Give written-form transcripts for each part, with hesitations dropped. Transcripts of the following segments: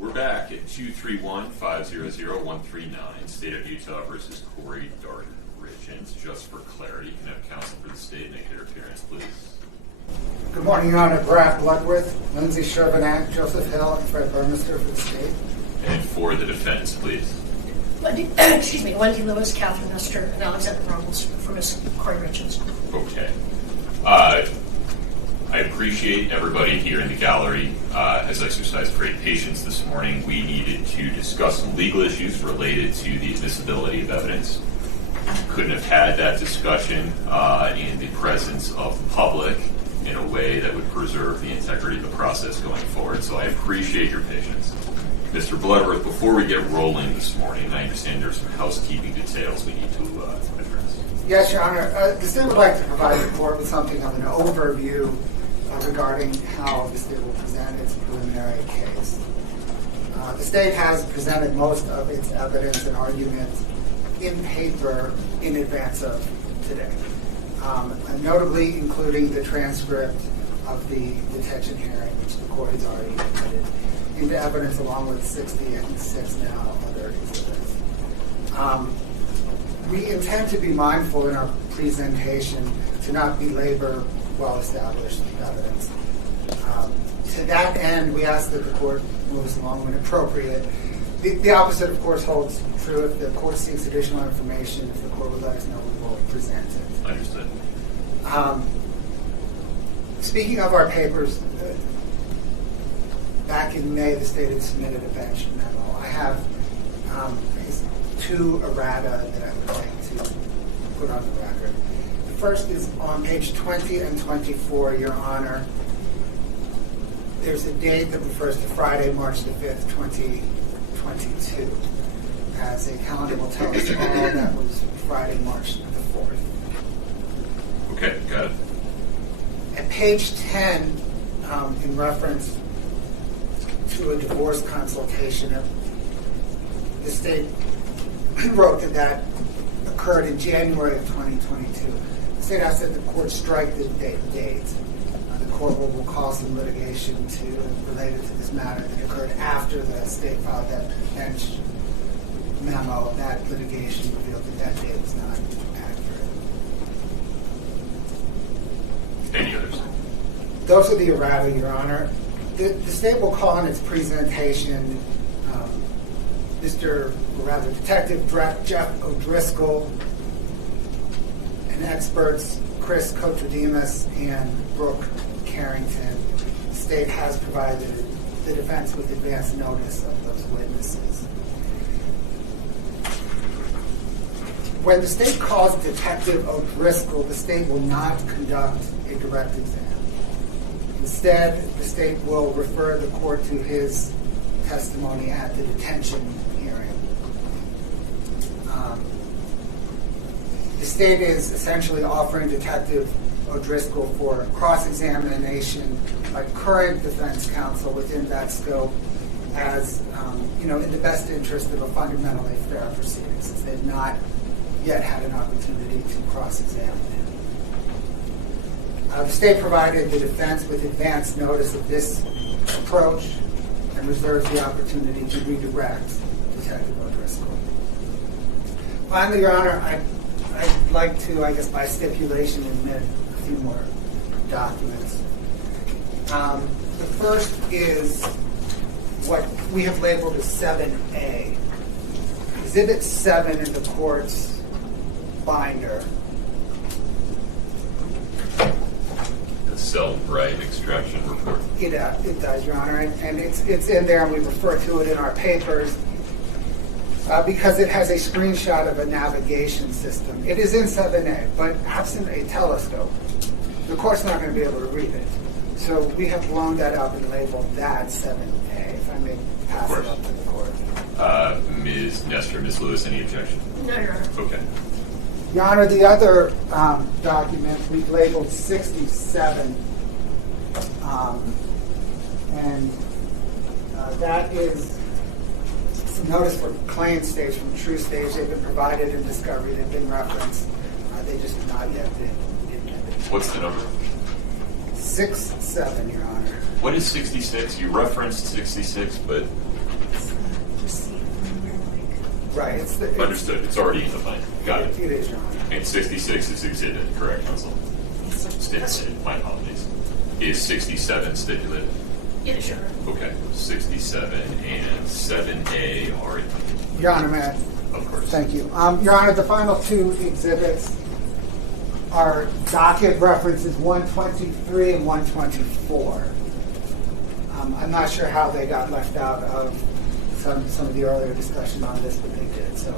We're back at 231-500-139, State of Utah versus Kouri Richins. Just for clarity, can I have counsel for the state make their appearance, please? Good morning, Your Honor. Brad Bloodworth, Lindsay Shervinack, Joseph Hill, and Fred Burmester for the state. And for the defense, please. Wendy Lewis, Catherine Nestor, and Alexander Robles for Ms. Kouri Richins. Okay. I appreciate everybody here in the gallery has exercised great patience this morning. We needed to discuss some legal issues related to the admissibility of evidence. Couldn't have had that discussion in the presence of the public in a way that would preserve the integrity of the process going forward. So I appreciate your patience. Mr. Bloodworth, before we get rolling this morning, I understand there's some housekeeping details we need to address. Yes, Your Honor. The state would like to provide the court with something of an overview regarding how the state will present its preliminary case. The state has presented most of its evidence and arguments in paper in advance of today, notably including the transcript of the detention hearing, which the court has already admitted into evidence, along with 60 and 6 now other exhibits. We intend to be mindful in our presentation to not belabor well-established evidence. To that end, we ask that the court moves along when appropriate. The opposite, of course, holds true. If the court seeks additional information, if the court would let us know, we will present it. Understood. Speaking of our papers, back in May, the state had submitted a bench memo. I have two errata that I would like to put on the record. The first is on page 20 and 24, Your Honor. There's a date that refers to Friday, March the 5th, 2022. As a calendar will tell us all, that was Friday, March the 4th. Okay, got it. At page 10, in reference to a divorce consultation, the state wrote that occurred in January of 2022. The state asked that the court strike the date. The court will call some litigation related to this matter that occurred after the state filed that bench memo. That litigation revealed that date was not accurate. Any others? Those are the errata, Your Honor. The state will call in its presentation Detective Jeff O'Driscoll and experts Chris Kotrodemus and Brooke Carrington. The state has provided the defense with advance notice of those witnesses. When the state calls Detective O'Driscoll, the state will not conduct a direct exam. Instead, the state will refer the court to his testimony at the detention hearing. The state is essentially offering Detective O'Driscoll for cross-examination by current defense counsel within that scope as, in the best interest of a fundamentally fair proceeding, since they've not yet had an opportunity to cross-examine him. The state provided the defense with advance notice of this approach and reserves the opportunity to redirect Detective O'Driscoll. Finally, Your Honor, I'd like to, by stipulation, admit a few more documents. The first is what we have labeled as 7A. Exhibit 7 in the court's binder. Cell right extraction report. It does, Your Honor, and it's in there, and we refer to it in our papers because it has a screenshot of a navigation system. It is in 7A, but absent a telescope, the court's not going to be able to read it. So we have blown that up and labeled that 7A, if I may pass it up to the court. Ms. Nestor, Ms. Lewis, any objection? No, Your Honor. Okay. Your Honor, the other document we've labeled 67, and that is some notice for claim stage from true stage. They've been provided in discovery. They've been referenced. They just have not yet been admitted. What's the number? 67, Your Honor. What is 66? You referenced 66, but Right. Understood. It's already in the plan. Got it. It is, Your Honor. And 66 is exhibit, correct, counsel? Stipulated. My apologies. Is 67 stipulated? It is, Your Honor. Okay. 67 and 7A are in. Your Honor, may I? Of course. Thank you. Your Honor, the final two exhibits are docket references 123 and 124. I'm not sure how they got left out of some of the earlier discussion on this, but they did. So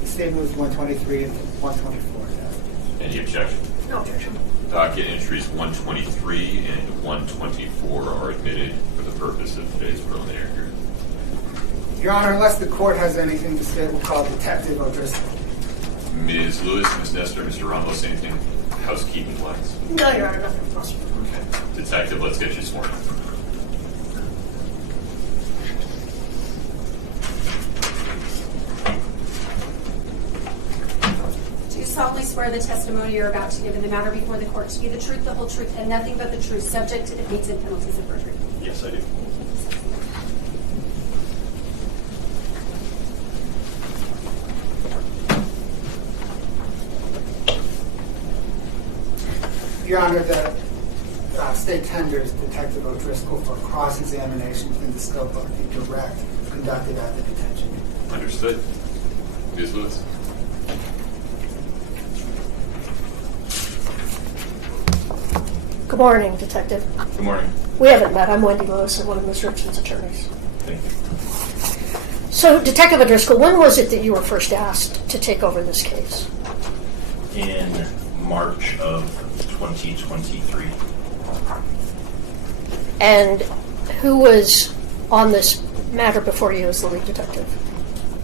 the statement was 123 and 124. Yes. Any objection? No objection. Docket entries 123 and 124 are admitted for the purpose of today's preliminary hearing. Your Honor, unless the court has anything to say, we'll call Detective O'Driscoll. Ms. Lewis, Ms. Nestor, Mr. Ramos, anything housekeeping-wise? No, Your Honor, nothing possible. Okay. Detective, let's get you sworn in. Do you solemnly swear the testimony you're about to give in the matter before the court to be the truth, the whole truth, and nothing but the truth, subject to the means and penalties of perjury? Yes, I do. Your Honor, the state tenders Detective O'Driscoll for cross-examination within the scope of the direct conducted at the detention unit. Understood. Ms. Lewis. Good morning, Detective. Good morning. We haven't met. I'm Wendy Lewis, I'm one of Ms. Richins' attorneys. Thank you. So, Detective O'Driscoll, when was it that you were first asked to take over this case? In March of 2023. And who was on this matter before you as the lead detective?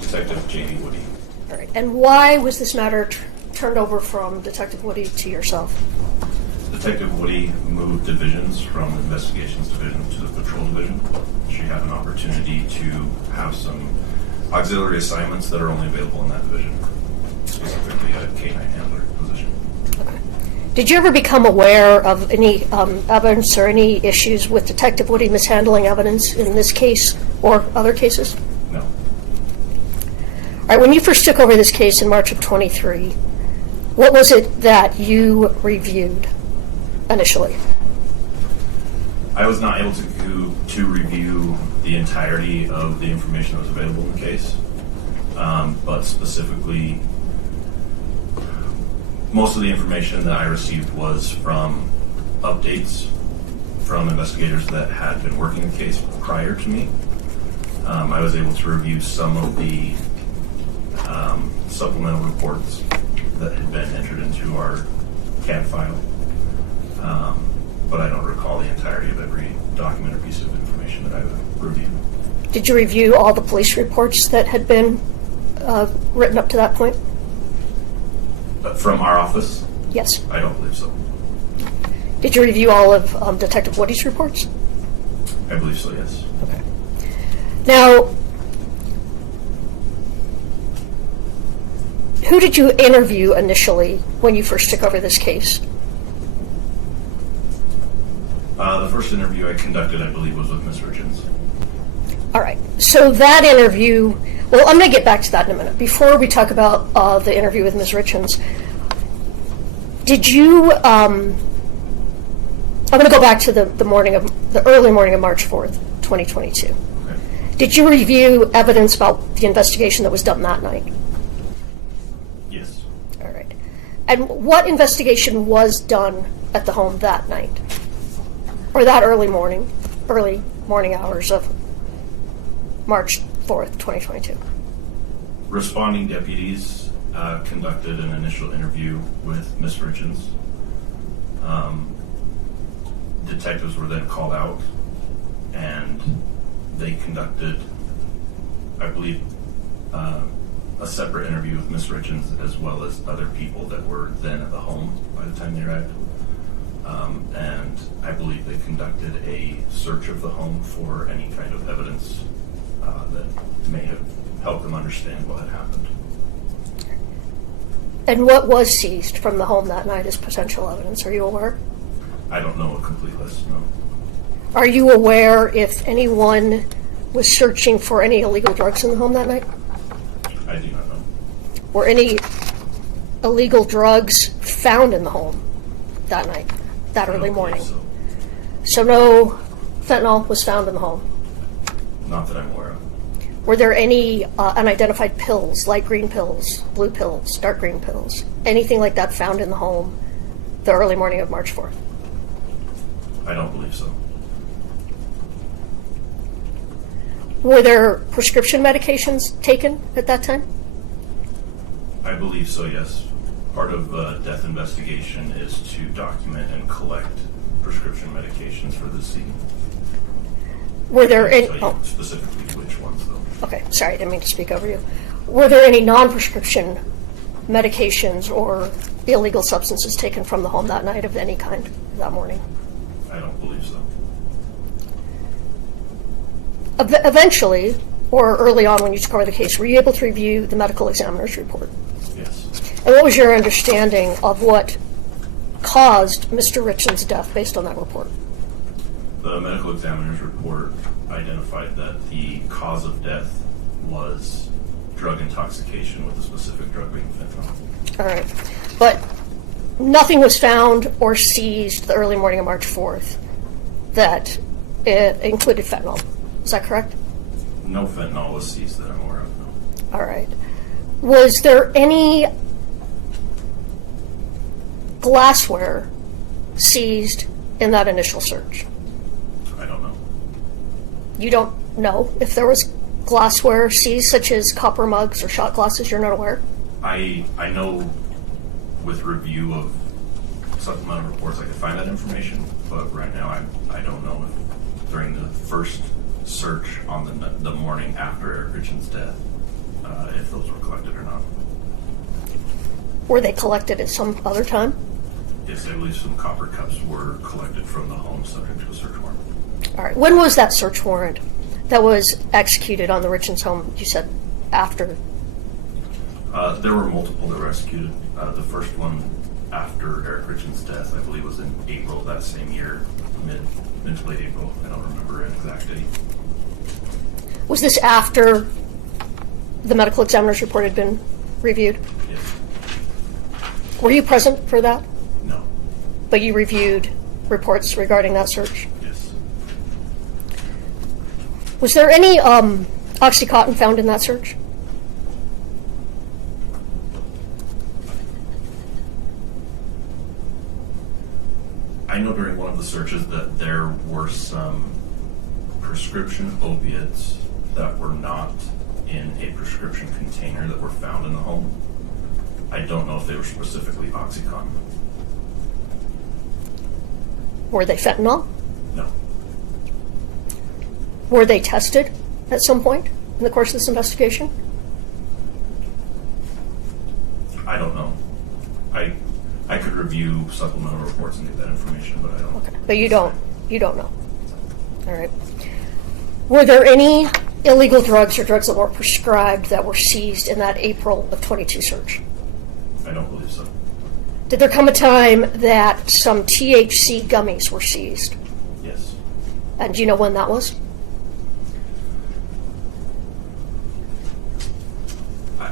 Detective Jamie Woody. All right. And why was this matter turned over from Detective Woody to yourself? Detective Woody moved divisions from the investigations division to the patrol division. She had an opportunity to have some auxiliary assignments that are only available in that division, specifically a canine handler position. Okay. Did you ever become aware of any evidence or any issues with Detective Woody mishandling evidence in this case or other cases? No. All right. When you first took over this case in March of 23, what was it that you reviewed initially? I was not able to review the entirety of the information that was available in the case, but specifically, most of the information that I received was from updates from investigators that had been working the case prior to me. I was able to review some of the supplemental reports that had been entered into our CAD file, but I don't recall the entirety of every document or piece of information that I've reviewed. Did you review all the police reports that had been written up to that point? From our office? Yes. I don't believe so. Did you review all of Detective Woody's reports? I believe so, yes. Okay. Now, who did you interview initially when you first took over this case? The first interview I conducted, I believe, was with Ms. Richins. All right. So that interview, well, I'm going to get back to that in a minute. Before we talk about the interview with Ms. Richins, did you, I'm going to go back to the early morning of March 4th, 2022. Okay. Did you review evidence about the investigation that was done that night? Yes. All right. And what investigation was done at the home that night? Or that early morning hours of March 4th, 2022? Responding deputies conducted an initial interview with Ms. Richins. Detectives were then called out, and they conducted, I believe, a separate interview with Ms. Richins as well as other people that were then at the home by the time they arrived. And I believe they conducted a search of the home for any kind of evidence that may have helped them understand what had happened. And what was seized from the home that night as potential evidence? Are you aware? I don't know a complete list, no. Are you aware if anyone was searching for any illegal drugs in the home that night? I do not know. Were any illegal drugs found in the home that night, that I early don't morning? believe So no fentanyl was found in the home. so. Not that I'm aware of. Were there any unidentified pills, light green pills, blue pills, dark green pills, anything like that found in the home the early morning of March 4th? I don't believe so. Were there prescription medications taken at that time? I believe so, yes. Part of death investigation is to document and collect prescription medications for the scene. Were there I any? can't tell you Oh, specifically which ones, though. okay. Sorry, I didn't mean to speak over you. Were there any non-prescription medications or illegal substances taken from the home that night of any kind that morning? I don't believe so. Eventually, or early on when you took over the case, were you able to review the medical examiner's report? Yes. And what was your understanding of what caused Mr. Richins' death based on that report? The medical examiner's report identified that the cause of death was drug intoxication with a specific drug being fentanyl. All right. But nothing was found or seized the early morning of March 4th that it included fentanyl. Is that correct? No fentanyl was seized that I'm aware of, no. All right. Was there any glassware seized in that initial search? I don't know. You don't know if there was glassware seized, such as copper mugs or shot glasses? You're not aware? I know with review of supplemental reports I could find that information, but right now I don't know if during the first search on the morning after Eric Richins' death, if those were collected or not. Were they collected at some other time? Yes, I believe some copper cups were collected from the home subject to a search warrant. All right. When was that search warrant that was executed on the Richins home? You said after. There were multiple that were executed. The first one after Eric Richins' death, I believe, was in April that same year, mid to late April. I don't remember an exact date. Was this after the medical examiner's report had been reviewed? Yes. Were you present for that? No. But you reviewed reports regarding that search? Yes. Was there any Oxycontin found in that search? I know during one of the searches that there were some prescription opiates that were not in a prescription container that were found in the home. I don't know if they were specifically Oxycontin. Were they fentanyl? No. Were they tested at some point in the course of this investigation? I don't know. I could review supplemental reports and get that information, but I don't. Okay. But you don't know. All right. Were there any illegal drugs or drugs that were prescribed that were seized in that April of 22 search? I don't believe so. Did there come a time that some THC gummies were seized? Yes. And do you know when that was?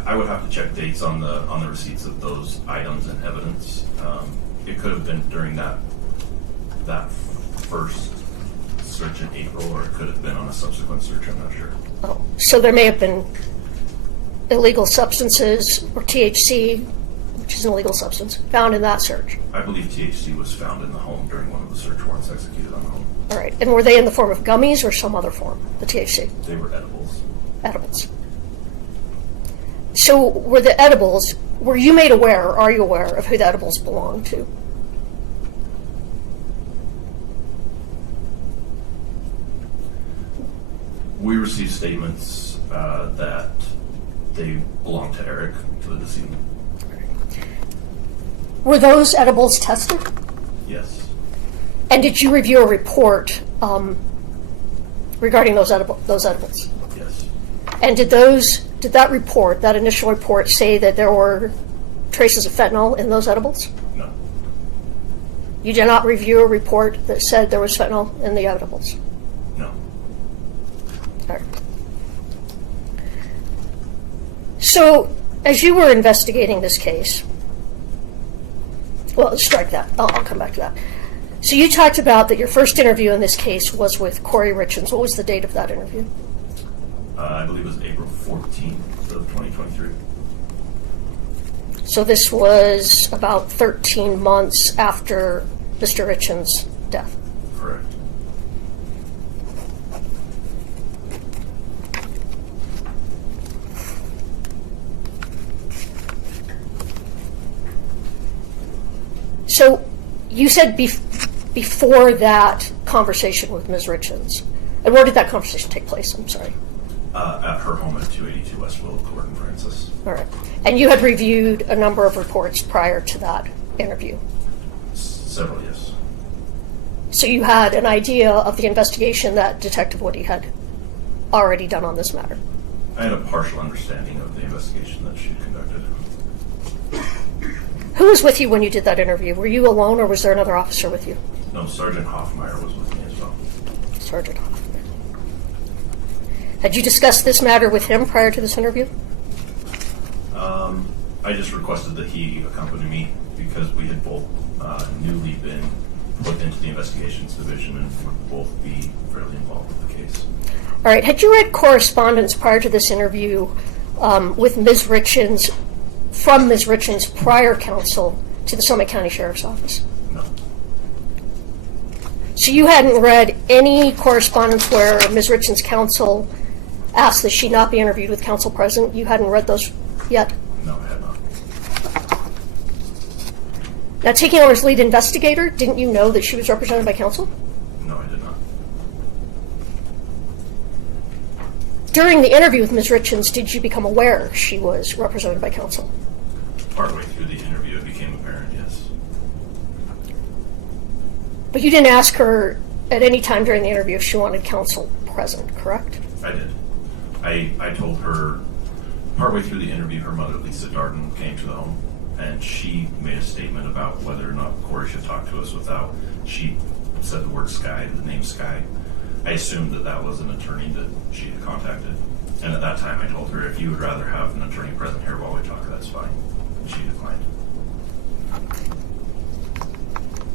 I would have to check dates on the receipts of those items and evidence. It could have been during that first search in April, or it could have been on a subsequent search. I'm not sure. Oh, so there may have been illegal substances or THC, which is an illegal substance, found in that search. I believe THC was found in the home during one of the search warrants executed on the home. All right. And were they in the form of gummies or some other form, the THC? They were edibles. Edibles. So were the edibles, were you made aware, or are you aware of who the edibles belonged to? We received statements that they belonged to Eric, to the decedent. Were those edibles tested? Yes. And did you review a report regarding those edibles? Yes. And did that report, that initial report, say that there were traces of fentanyl in those edibles? No. You did not review a report that said there was fentanyl in the edibles? No. All right. So, as you were investigating this case, well, strike that. I'll come back to that. So you talked about that your first interview in this case was with Kouri Richins. What was the date of that interview? I believe it was April 14th of 2023. So this was about 13 months after Mr. Richins' death. Correct. So you said before that conversation with Ms. Richins, and where did that conversation take place? I'm sorry. At her home at 282 West Willow Court in Francis. All right. And you had reviewed a number of reports prior to that interview. Several, yes. So you had an idea of the investigation that Detective Woody had already done on this matter. I had a partial understanding of the investigation that she conducted. Who was with you when you did that interview? Were you alone, or was there another officer with you? No, Sergeant Hoffmeyer was with me as well. Sergeant Hoffman. Had you discussed this matter with him prior to this interview? I just requested that he accompany me because we had both newly been put into the investigations division and would both be fairly involved with the case. All right. Had you read correspondence prior to this interview with Ms. Richins, from Ms. Richins' prior counsel to the Summit County Sheriff's Office? No. So you hadn't read any correspondence where Ms. Richins' counsel asked that she not be interviewed with counsel present? You hadn't read those yet? No, I had not. Now, taking over as lead investigator, didn't you know that she was represented by counsel? No, I did not. During the interview with Ms. Richins, did you become aware she was represented by counsel? Partway through the interview, it became apparent, yes. But you didn't ask her at any time during the interview if she wanted counsel present, correct? I did. I told her partway through the interview, her mother, Lisa Darden, came to the home, and she made a statement about whether or not Kouri should talk to us without. She said the word Sky, the name Sky. I assumed that that was an attorney that she had contacted. And at that time, I told her, if you would rather have an attorney present here while we talk, that's fine. And she declined.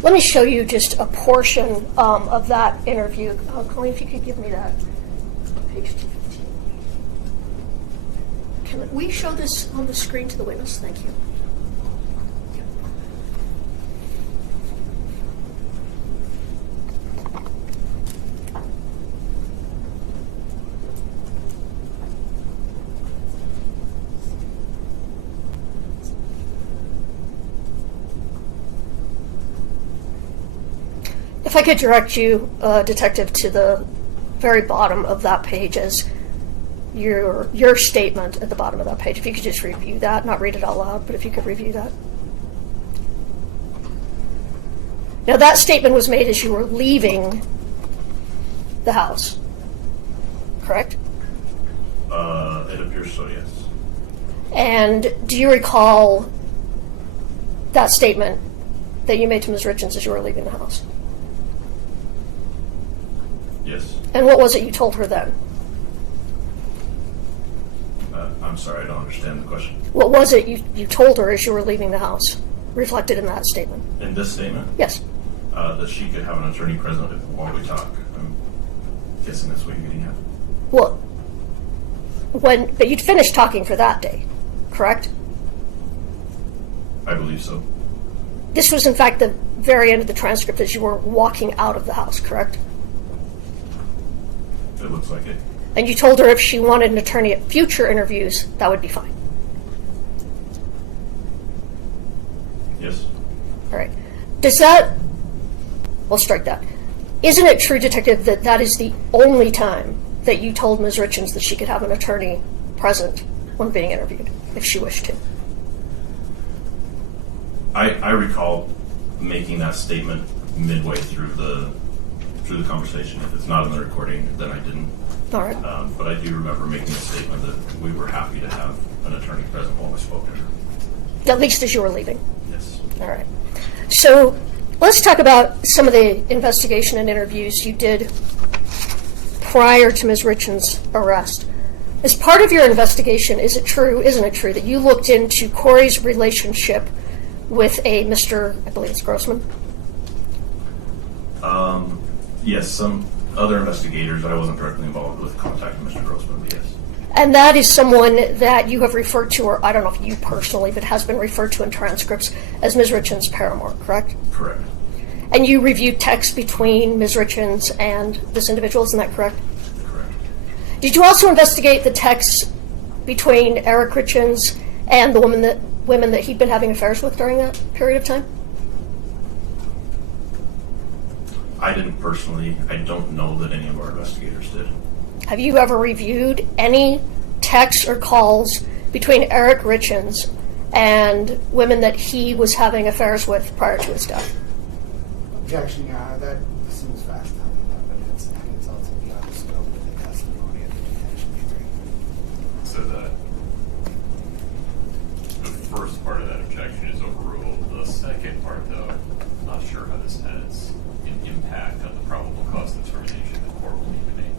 Let me show you just a portion of that interview. Colleen, if you could give me that. Page 215. Can we show this on the screen to the witness? Thank you. If I could direct you, Detective, to the very bottom of that page as your statement at the bottom of that page. If you could just review that, not read it out loud, but if you could review that. Now, that statement was made as you were leaving the house, correct? It appears so, yes. And do you recall that statement that you made to Ms. Richins as you were leaving the house? Yes. And what was it you told her then? I'm sorry, I don't understand the question. What was it you told her as you were leaving the house, reflected in that statement? In this statement? Yes. That she could have an attorney present while we talk. I'm guessing that's what you're getting at. Well, but you'd finished talking for that day, correct? I believe so. This was, in fact, the very end of the transcript as you were walking out of the house, correct? It looks like it. And you told her if she wanted an attorney at future interviews, that would be fine. Yes. All right. Does that... We'll strike that. Isn't it true, Detective, that that is the only time that you told Ms. Richins that she could have an attorney present when being interviewed, if she wished to? I recall making that statement midway through the conversation. If it's not in the recording, then I didn't. All right. But I do remember making a statement that we were happy to have an attorney present while we spoke to her. At least as you were leaving. Yes. All right. So let's talk about some of the investigation and interviews you did prior to Ms. Richins' arrest. As part of your investigation, is it true, isn't it true, that you looked into Kouri's relationship with a Mr., I believe it's Grossman? Yes, some other investigators that I wasn't directly involved with contacted Mr. Grossman, but yes. And that is someone that you have referred to, or I don't know if you personally, but has been referred to in transcripts as Ms. Richins' paramour, correct? Correct. And you reviewed texts between Ms. Richins and this individual, isn't that correct? Correct. Did you also investigate the texts between Eric Richins and the women that he'd been having affairs with during that period of time? I didn't personally. I don't know that any of our investigators did. Have you ever reviewed any texts or calls between Eric Richins and women that he was having affairs with prior to his death? Objection, Your Honor, that seems fast on the evidence, and it's also beyond the scope of the testimony of the detention hearing. So the first part of that objection is overruled. The second part, though, I'm not sure how this has an impact on the probable cause determination the court will need to make.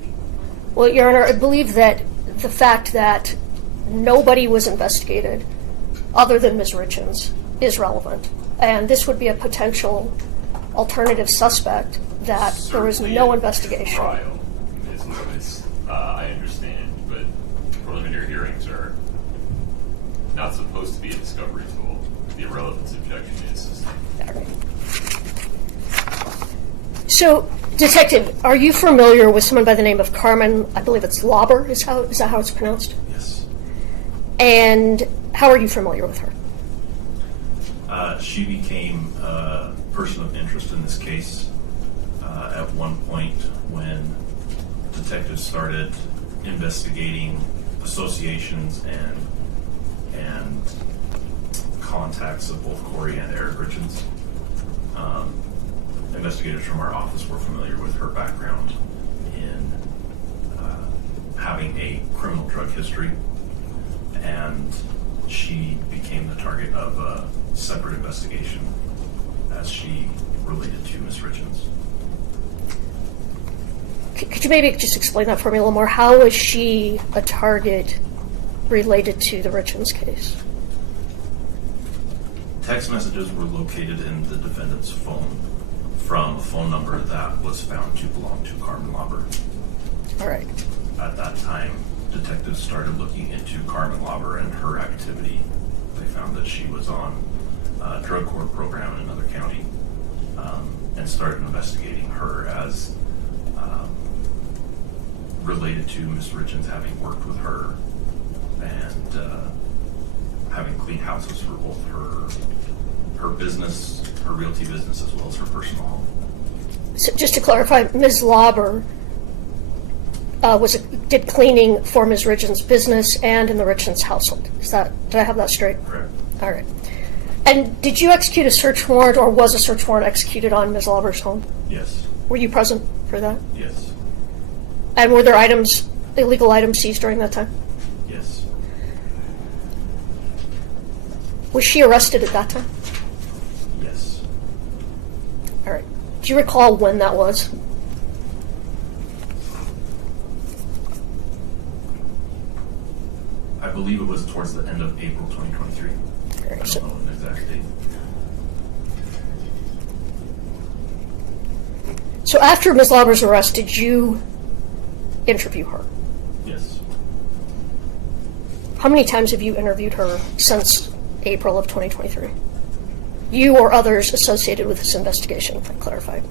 Well, Your Honor, I believe that the fact that nobody was investigated other than Ms. Richins is relevant. And this would be a potential alternative suspect that there was Certainly no a investigation. Trial, Ms. Lewis, I understand, but preliminary hearings are not supposed to be a discovery tool. The irrelevance objection is sustained. All right. So, Detective, are you familiar with someone by the name of Carmen, I believe it's Lauber, is that how it's pronounced? Yes. And how are you familiar with her? She became a person of interest in this case at one point when detectives started investigating associations and contacts of both Kouri and Eric Richins. Investigators from our office were familiar with her background in having a criminal drug history, and she became the target of a separate investigation as she related to Ms. Richins. Could you maybe just explain that for me a little more? How was she a target related to the Richins case? Text messages were located in the defendant's phone from a phone number that was found to belong to Carmen Lauber. All right. At that time, detectives started looking into Carmen Lauber and her activity. They found that she was on a drug court program in another county and started investigating her as related to Ms. Richins having worked with her and having cleaned houses for both her business, her realty business, as well as her personal home. So just to clarify, Ms. Lauber did cleaning for Ms. Richins' business and in the Richins' household. Did I have that straight? Correct. All right. And did you execute a search warrant, or was a search warrant executed on Ms. Lauber's home? Yes. Were you present for that? Yes. And were there illegal items seized during that time? Yes. Was she arrested at that time? Yes. All right. Do you recall when that was? I believe it was towards the end of April 2023. All right, I so- don't know an exact date. So after Ms. Lauber's arrest, did you interview her? Yes. How many times have you interviewed her since April of 2023? You or others associated with this investigation, if I clarified.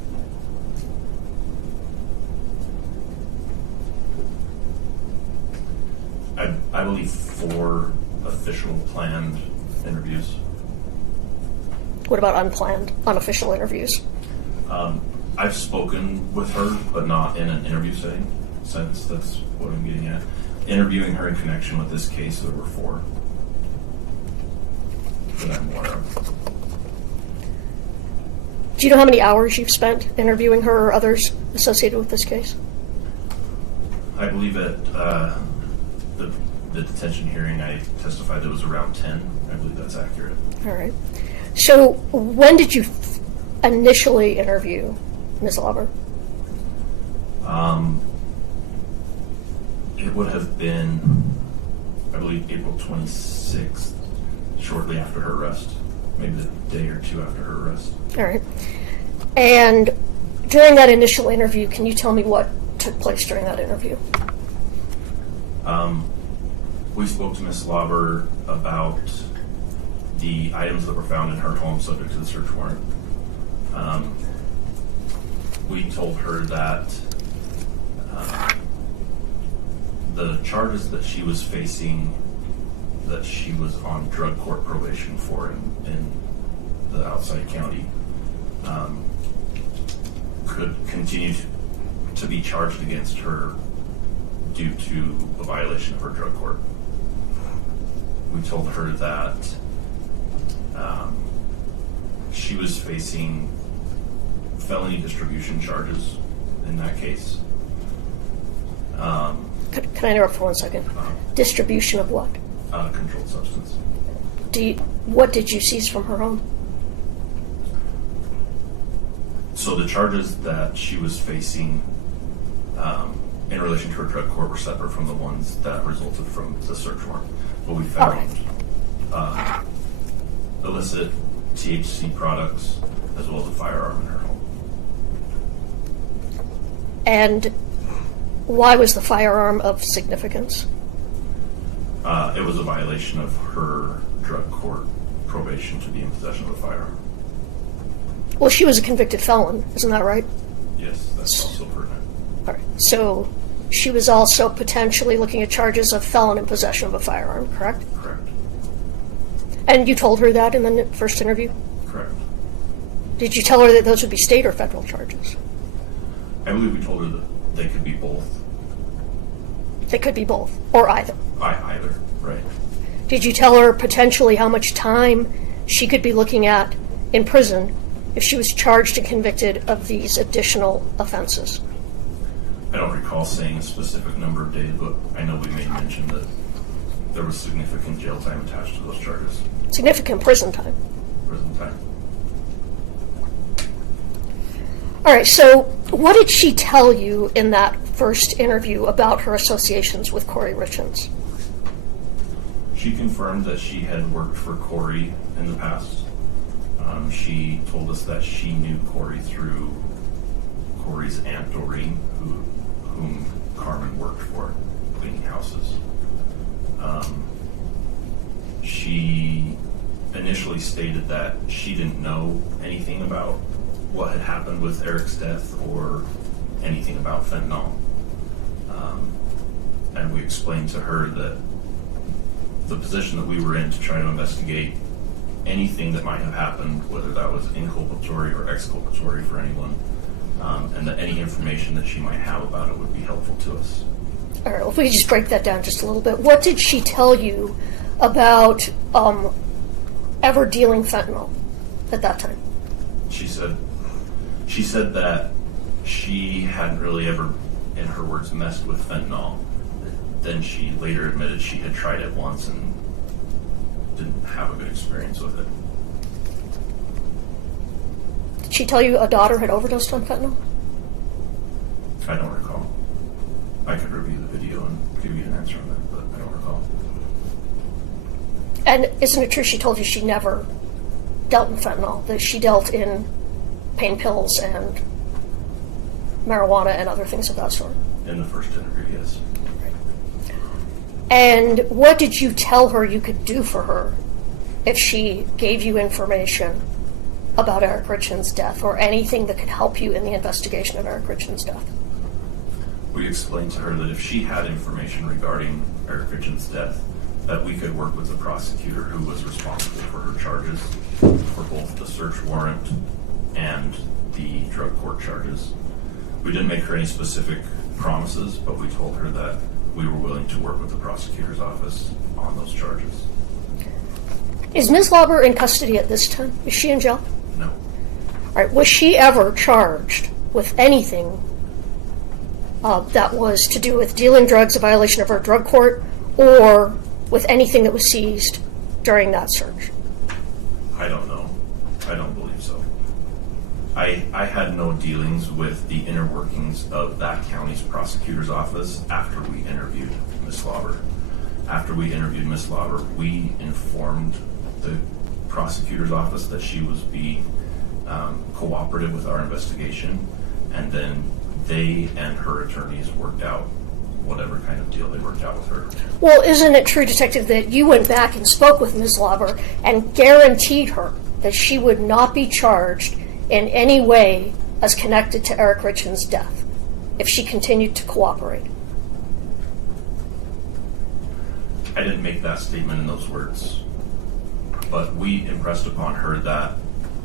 I believe 4 official planned interviews. What about unplanned, unofficial interviews? I've spoken with her, but not in an interview setting, since that's what I'm getting at. Interviewing her in connection with this case, there were 4 that I'm aware of. Do you know how many hours you've spent interviewing her or others associated with this case? I believe at the detention hearing, I testified it was around 10. I believe that's accurate. All right. So when did you initially interview Ms. Lauber? would have been, I believe, April 26th, shortly after her arrest, maybe a day or two after her arrest. All right. And during that initial interview, can you tell me what took place during that interview? We spoke to Ms. Lauber about the items that were found in her home subject to the search warrant. We told her that the charges that she was facing, that she was on drug court probation for in the outside county, could continue to be charged against her due to a violation of her drug court. We told her that she was facing felony distribution charges in that case. Can I interrupt for 1 second? Distribution of what? Controlled substance. What did you seize from her home? So the charges that she was facing in relation to her drug court were separate from the ones that resulted from the search warrant. But we found illicit THC products as well as a firearm in her home. And why was the firearm of significance? It was a violation of her drug court probation to be in possession of a firearm. Well, she was a convicted felon, isn't that right? Yes, that's also pertinent. All right. So she was also potentially looking at charges of felon in possession of a firearm, correct? Correct. And you told her that in the first interview? Correct. Did you tell her that those would be state or federal charges? I believe we told her that they could be both. They could be both, or either. Either, right. Did you tell her potentially how much time she could be looking at in prison if she was charged and convicted of these additional offenses? I don't recall saying a specific number of days, but I know we made mention that there was significant jail time attached to those charges. Significant prison time. Prison time. All right, so what did she tell you in that first interview about her associations with Kouri Richins? She confirmed that she had worked for Kouri in the past. She told us that she knew Kouri through Kouri's aunt Doreen, whom Carmen worked for, cleaning houses. She initially stated that she didn't know anything about what had happened with Eric's death or anything about fentanyl. And we explained to her that the position that we were in to try to investigate anything that might have happened, whether that was inculpatory or exculpatory for anyone, and that any information that she might have about it would be helpful to us. All right, well, if we could just break that down just a little bit. What did she tell you about ever dealing fentanyl at that time? She said that she hadn't really ever, in her words, messed with fentanyl. Then she later admitted she had tried it once and didn't have a good experience with it. Did she tell you a daughter had overdosed on fentanyl? I don't recall. I could review the video and give you an answer on that, but I don't recall. And isn't it true she told you she never dealt in fentanyl, that she dealt in pain pills and marijuana and other things of that sort? In the first interview, yes. And what did you tell her you could do for her if she gave you information about Eric Richins' death or anything that could help you in the investigation of Eric Richins' death? We explained to her that if she had information regarding Eric Richins' death, that we could work with the prosecutor who was responsible for her charges, for both the search warrant and the drug court charges. We didn't make her any specific promises, but we told her that we were willing to work with the prosecutor's office on those charges. Is Ms. Lauber in custody at this time? Is she in jail? No. All right. Was she ever charged with anything that was to do with dealing drugs, a violation of her drug court, or with anything that was seized during that search? I don't know. I don't believe so. I had no dealings with the inner workings of that county's prosecutor's office after we interviewed Ms. Lauber. After we interviewed Ms. Lauber, we informed the prosecutor's office that she was being cooperative with our investigation, and then they and her attorneys worked out whatever kind of deal they worked out with her. Well, isn't it true, Detective, that you went back and spoke with Ms. Lauber and guaranteed her that she would not be charged in any way as connected to Eric Richins' death if she continued to cooperate? I didn't make that statement in those words, but we impressed upon her that,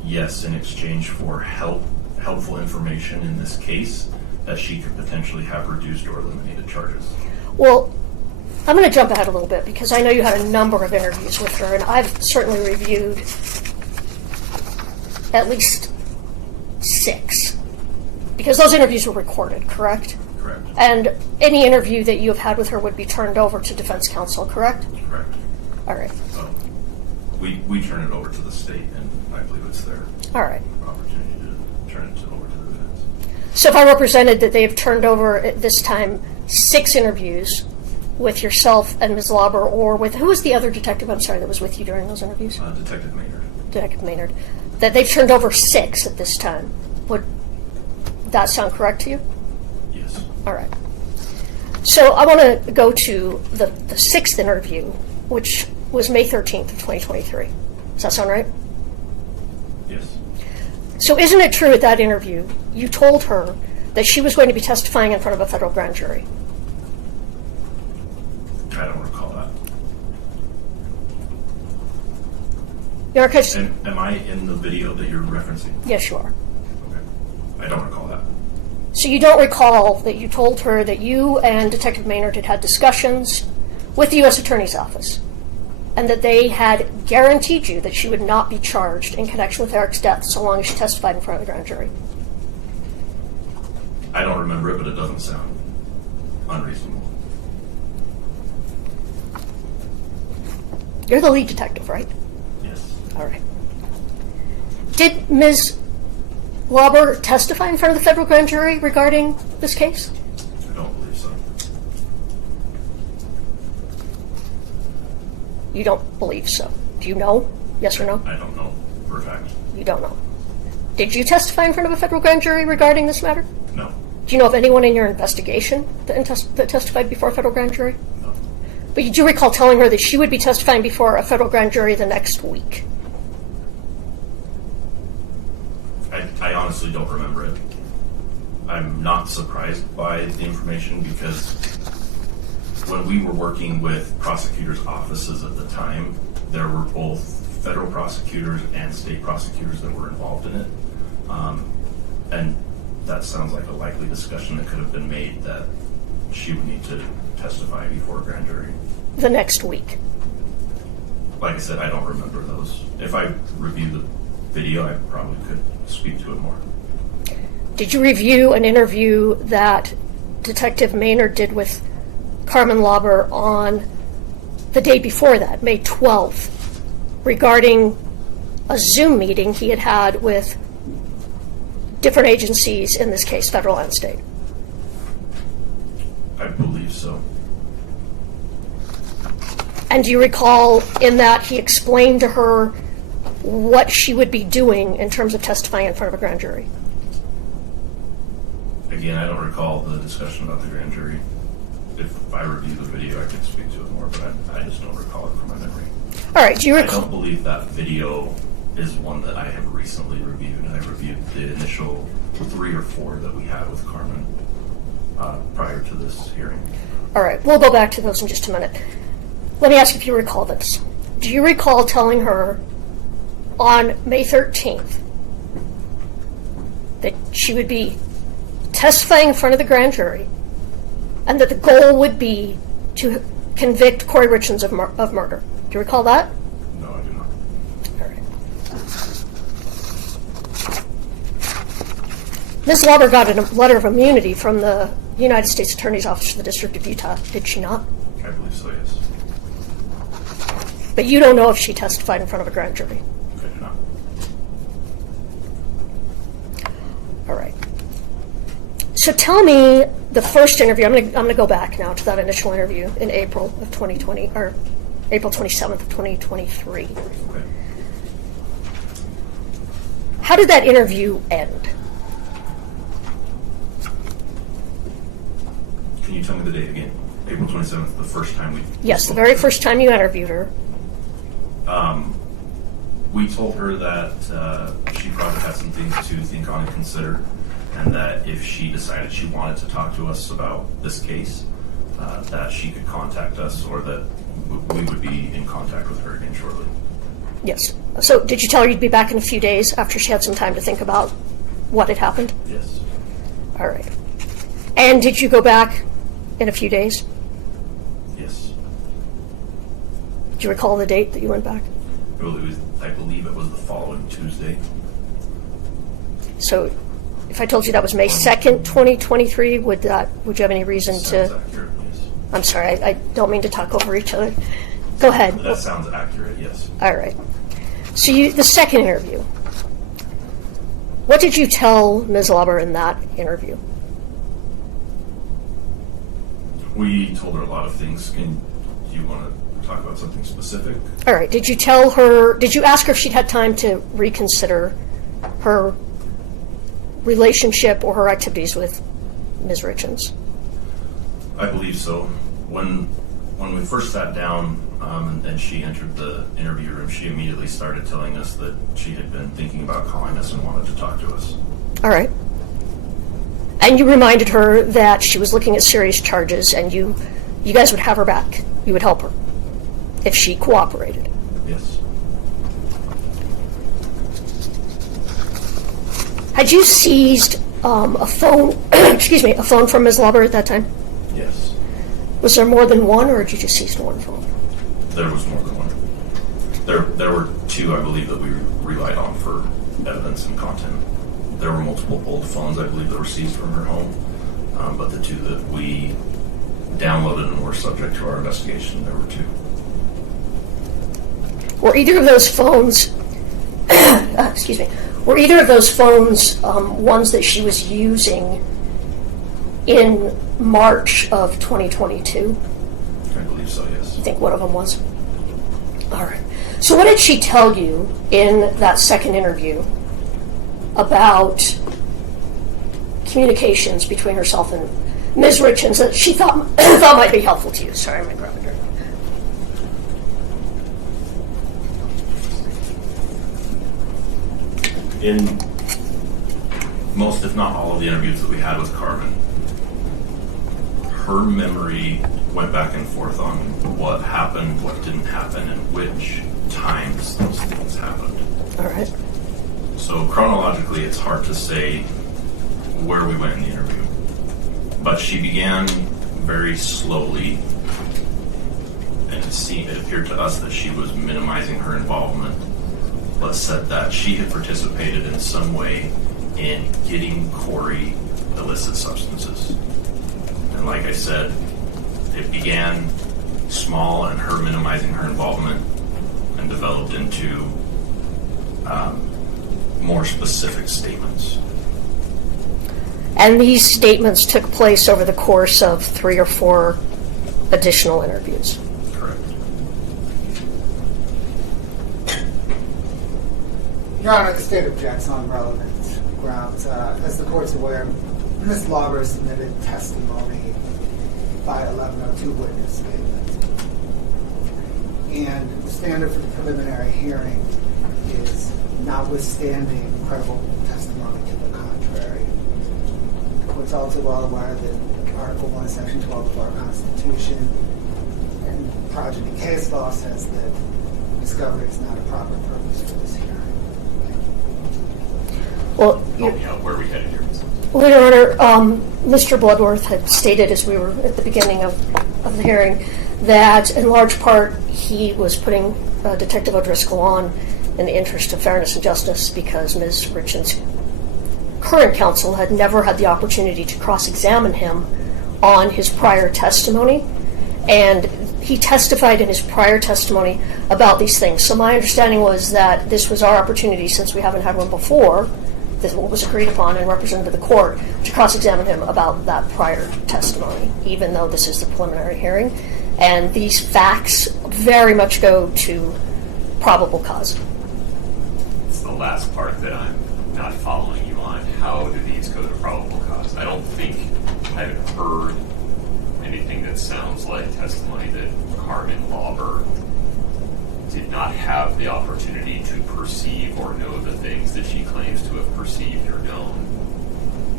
yes, in exchange for helpful information in this case, that she could potentially have reduced or eliminated charges. Well, I'm going to jump ahead a little bit because I know you had a number of interviews with her, and I've certainly reviewed at least 6, because those interviews were recorded, correct? Correct. And any interview that you have had with her would be turned over to defense counsel, correct? Correct. All right. So we turn it over to the state, and I believe it's their All right. opportunity to turn it over to the defense. So if I represented that they have turned over at this time 6 interviews with yourself and Ms. Lauber, or with, who was the other detective, I'm sorry, that was with you during those interviews? Detective Maynard. Detective Maynard. That they've turned over 6 at this time. Would that sound correct to you? Yes. All right. So I want to go to the 6th interview, which was May 13th of 2023. Does that sound right? Yes. So isn't it true at that interview you told her that she was going to be testifying in front of a federal grand jury? I don't recall that. Your case? Am I in the video that you're referencing? Yes, you are. Okay. I don't recall that. So you don't recall that you told her that you and Detective Maynard had discussions with the U.S. Attorney's Office, and that they had guaranteed you that she would not be charged in connection with Eric's death so long as she testified in front of the grand jury? I don't remember it, but it doesn't sound unreasonable. You're the lead detective, right? Yes. All right. Did Ms. Lauber testify in front of the federal grand jury regarding this case? I don't believe so. You don't believe so. Do you know? Yes or no? I don't know for a fact. You don't know. Did you testify in front of a federal grand jury regarding this matter? No. Do you know of anyone in your investigation that testified before a federal grand jury? No. But you do recall telling her that she would be testifying before a federal grand jury the next week. I honestly don't remember it. I'm not surprised by the information because when we were working with prosecutors' offices at the time, there were both federal prosecutors and state prosecutors that were involved in it. And that sounds like a likely discussion that could have been made that she would need to testify before a grand jury. The next week. Like I said, I don't remember those. If I reviewed the video, I probably could speak to it more. Did you review an interview that Detective Maynard did with Carmen Lauber on the day before that, May 12th, regarding a Zoom meeting he had had with different agencies, in this case, federal and state? I believe so. And do you recall in that he explained to her what she would be doing in terms of testifying in front of a grand jury? Again, I don't recall the discussion about the grand jury. If I review the video, I could speak to it more, but I just don't recall it from my memory. All right, do you I recall? don't believe that video is one that I have recently reviewed. I reviewed the initial 3 or 4 that we had with Carmen prior to this hearing. All right, we'll go back to those in just a minute. Let me ask if you recall this. Do you recall telling her on May 13th that she would be testifying in front of the grand jury and that the goal would be to convict Kouri Richins of murder? Do you recall that? No, I do not. All right. Ms. Lauber got a letter of immunity from the United States Attorney's Office for the District of Utah, did she not? I believe so, yes. But you don't know if she testified in front of a grand jury. I do not. So tell me the first interview. I'm gonna go back now to that initial interview in April of 2020, or April 27th of 2023. Okay. How did that interview end? Can you tell me the date again? April 27th, the first time we... Yes, the very first time you interviewed her. We told her that she probably had some things to think on and consider, and that if she decided she wanted to talk to us about this case, that she could contact us, or that we would be in contact with her again shortly. Yes. So did you tell her you'd be back in a few days after she had some time to think about what had happened? Yes. All right. And did you go back in a few days? Yes. Do you recall the date that you went back? Well, I believe it was the following Tuesday. So if I told you that was May 2nd, 2023, would you have any reason Sounds to... accurate, yes. I'm sorry, I don't mean to talk over each other. Go ahead. That sounds accurate, yes. All right. So the second interview. What did you tell Ms. Lauber in that interview? We told her a lot of things. Do you want to talk about something specific? All right. Did you ask her if she'd had time to reconsider her relationship or her activities with Ms. Richins? I believe so. When we first sat down and she entered the interview room, she immediately started telling us that she had been thinking about calling us and wanted to talk to us. All right. And you reminded her that she was looking at serious charges, and you guys would have her back. You would help her if she cooperated. Yes. Had you seized a phone, a phone from Ms. Lauber at that time? Yes. Was there more than one, or did you just seize one phone? There was more than one. There were two, I believe, that we relied on for evidence and content. There were multiple old phones, I believe, that were seized from her home, but the two that we downloaded and were subject to our investigation, there were two. Were either of those phones, were either of those phones ones that she was using in March of 2022? I believe so, yes. I think one of them was. All right. So what did she tell you in that second interview about communications between herself and Ms. Richins that she thought might be helpful to you? Sorry, I'm going to grab a drink. In most, if not all, of the interviews that we had with Carmen, her memory went back and forth on what happened, what didn't happen, and which times those things happened. All right. So chronologically, it's hard to say where we went in the interview. But she began very slowly, and it appeared to us that she was minimizing her involvement, but said that she had participated in some way in getting Kouri illicit substances. And like I said, it began small and her minimizing her involvement and developed into more specific statements. And these statements took place over the course of 3 or 4 additional interviews. Correct. Your Honor, the state objects on relevant grounds. As the court's aware, Ms. Lauber submitted testimony by 1102 witness statement. And the standard for the preliminary hearing is notwithstanding credible testimony to the contrary. The court's also well aware that Article 1, Section 12 of our Constitution and progeny case law says that discovery is not a proper purpose for this hearing. Well, Help me out. Where are we headed here? Well, Your Honor, Mr. Bloodworth had stated as we were at the beginning of the hearing that in large part he was putting Detective O'Driscoll on in the interest of fairness and justice because Ms. Richins' current counsel had never had the opportunity to cross-examine him on his prior testimony. And he testified in his prior testimony about these things. So my understanding was that this was our opportunity, since we haven't had one before, what was agreed upon and represented to the court, to cross-examine him about that prior testimony, even though this is the preliminary hearing. And these facts very much go to probable cause. It's the last part that I'm not following you on. How do these go to probable cause? I don't think I've heard anything that sounds like testimony that Carmen Lauber did not have the opportunity to perceive or know the things that she claims to have perceived or known.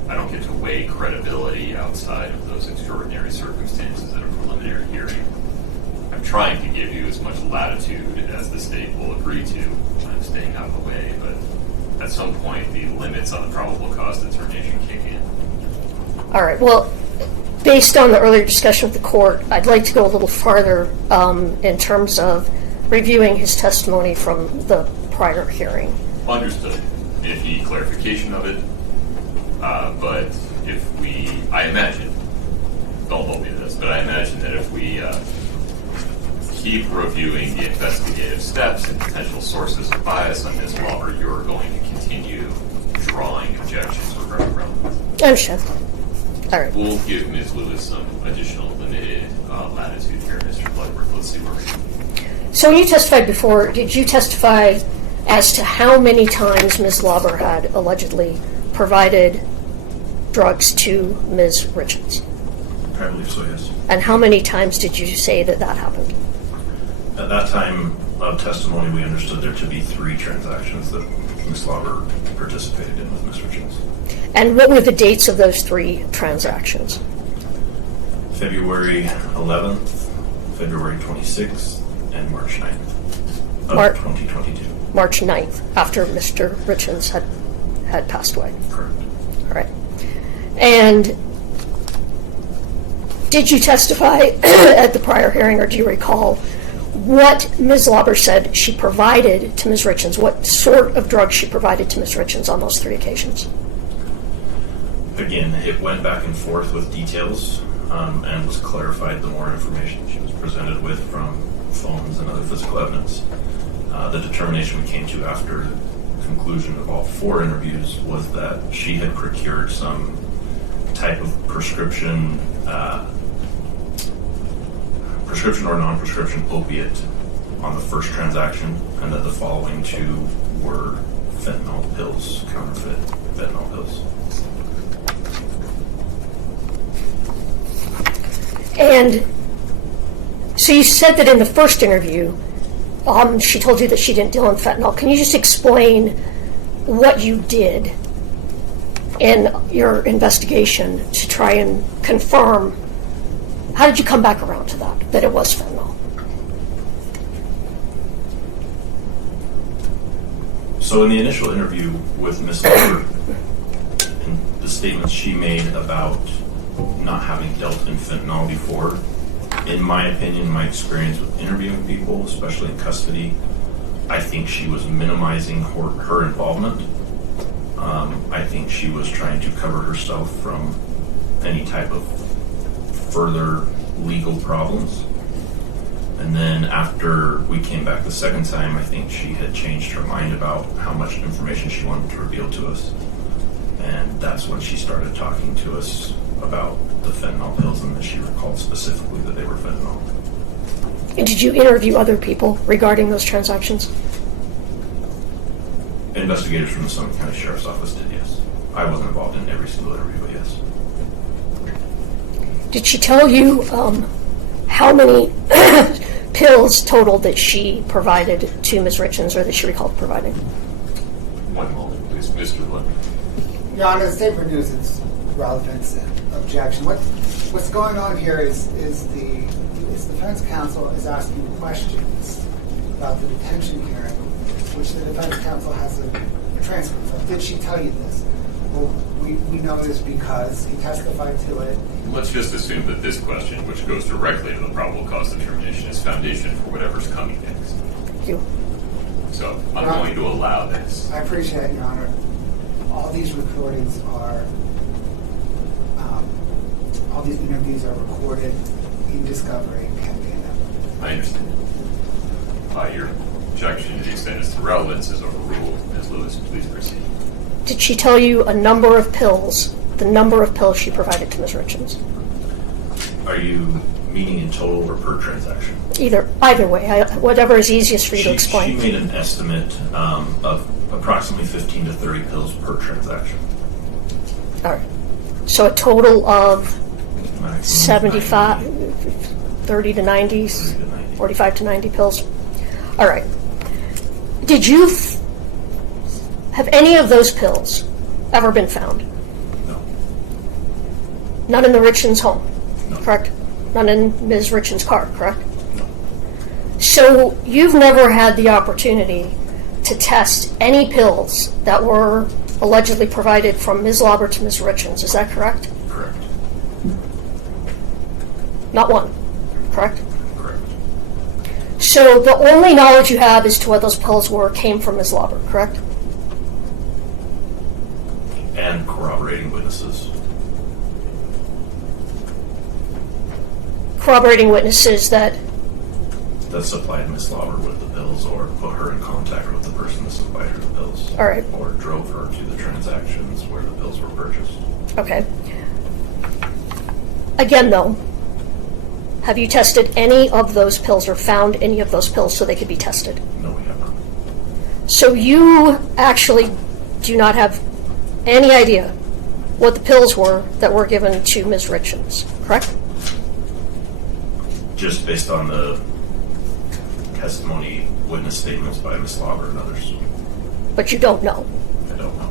I don't get to weigh credibility outside of those extraordinary circumstances at a preliminary hearing. I'm trying to give you as much latitude as the state will agree to. I'm staying out of the way, but at some point the limits on the probable cause determination kick in. All right, well, based on the earlier discussion with the court, I'd like to go a little farther in terms of reviewing his testimony from the prior hearing. Understood. If need clarification of it, but if I imagine, don't hold me to this, but I imagine that if we keep reviewing the investigative steps and potential sources of bias on Ms. Lauber, you're going to continue drawing objections regarding relevance. I understand. All right. We'll give Ms. Lewis some additional limited latitude here, Mr. Bloodworth. Let's see where we go. So when you testified before, did you testify as to how many times Ms. Lauber had allegedly provided drugs to Ms. Richins? I believe so, yes. And how many times did you say that happened? At that time of testimony, we understood there to be 3 transactions that Ms. Lauber participated in with Ms. Richins. And what were the dates of those 3 transactions? February 11th, February 26th, and March 9th of 2022. March 9th, after Mr. Richins had passed away. Correct. All right. And did you testify at the prior hearing, or do you recall what Ms. Lauber said she provided to Ms. Richins, what sort of drugs she provided to Ms. Richins on those 3 occasions? Again, it went back and forth with details and was clarified the more information she was presented with from phones and other physical evidence. The determination we came to after the conclusion of all 4 interviews was that she had procured some type of prescription or non-prescription opiate on the first transaction, and that the following 2 were fentanyl pills, counterfeit fentanyl pills. And so you said that in the first interview, she told you that she didn't deal in fentanyl. Can you just explain what you did in your investigation to try and confirm? How did you come back around to that it was fentanyl? So in the initial interview with Ms. Lauber, and the statements she made about not having dealt in fentanyl before, in my opinion, my experience with interviewing people, especially in custody, I think she was minimizing her involvement. I think she was trying to cover herself from any type of further legal problems. And then after we came back the second time, I think she had changed her mind about how much information she wanted to reveal to us. And that's when she started talking to us about the fentanyl pills, and that she recalled specifically that they were fentanyl. And did you interview other people regarding those transactions? Investigators from the Summit County Sheriff's Office did, yes. I wasn't involved in every single interview, but yes. Did she tell you how many pills total that she provided to Ms. Richins, or that she recalled providing? One moment, please. Mr. Blood. Your Honor, the state renews its relevance and objection. What's going on here is the defense counsel is asking questions about the detention hearing, which the defense counsel has a transcript of. Did she tell you this? Well, we know this because he testified to it. Let's just assume that this question, which goes directly to the probable cause determination, is foundation for whatever's coming next. Thank you. So I'm going to allow this. I appreciate it, Your Honor. All these recordings are, all these interviews are recorded in discovery and can be evidence. I understand. Your objection to the extent it's to relevance is overruled. Ms. Lewis, please proceed. did she tell you a number of pills, the number of pills she provided to Ms. Richins? Are you meaning in total or per transaction? Either way, whatever is easiest for you to explain. She made an estimate of approximately 15 to 30 pills per transaction. All right. So a total of Maximum 75, 90, 30 to 90, 30 to 90. 45 to 90 pills. All right. Did you have any of those pills ever been found? No. None in the Richins' home, No. correct? None in Ms. Richins' car, correct? No. So you've never had the opportunity to test any pills that were allegedly provided from Ms. Lauber to Ms. Richins, is that correct? Correct. Not one, correct? Correct. So the only knowledge you have as to what those pills were came from Ms. Lauber, correct? And corroborating witnesses. Corroborating witnesses that, That supplied Ms. Lauber with the pills or put her in contact with the person that supplied her the pills. all right, Or drove her to the transactions where the pills were purchased. okay. Again, though, have you tested any of those pills or found any of those pills so they could be tested? No, we have not. So you actually do not have any idea what the pills were that were given to Ms. Richins, correct? Just based on the testimony, witness statements by Ms. Lauber and others. But you don't know. I don't know.